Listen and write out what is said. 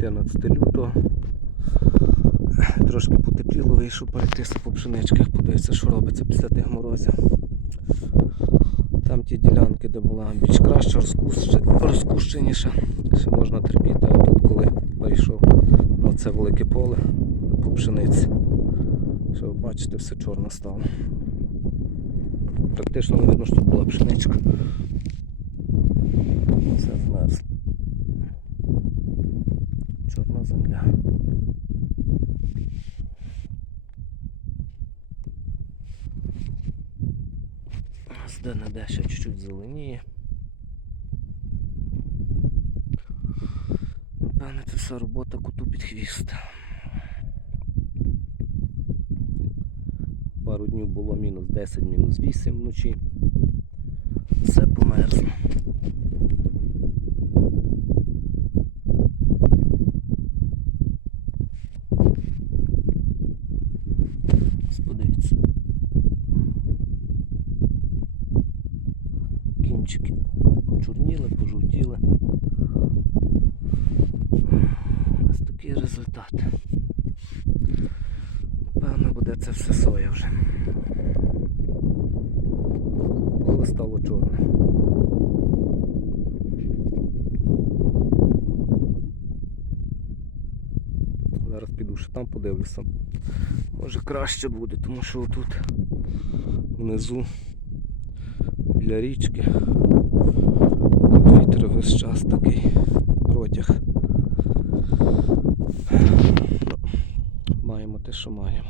14 лютого. Трошки потепліло, вийшов перейти по пшеничках, подивитися, що робиться після тих морозів. Там ті ділянки, де була більш розкущ- розкущеніша, ще можна терпіти, а тут коли перейшов на це велике поле по пшениці. Що ви бачите, все чорне стало. Практично не видно, що була пшеничка. Все змерзло. Земля. Де не ще чуть-чуть зеленіє. Напевне, це все робота коту під хвіст. Пару днів було мінус 10, мінус 8 вночі. Все померзло. Подивіться. Кінчики почорніли, пожовтіли. Ось такий результат. Певно буде це все соя вже. Поле стало чорне. Піду ще там подивлюся. Може краще буде, тому що тут внизу біля річки. Тут вітер весь час такий протяг. Маємо те, що маємо.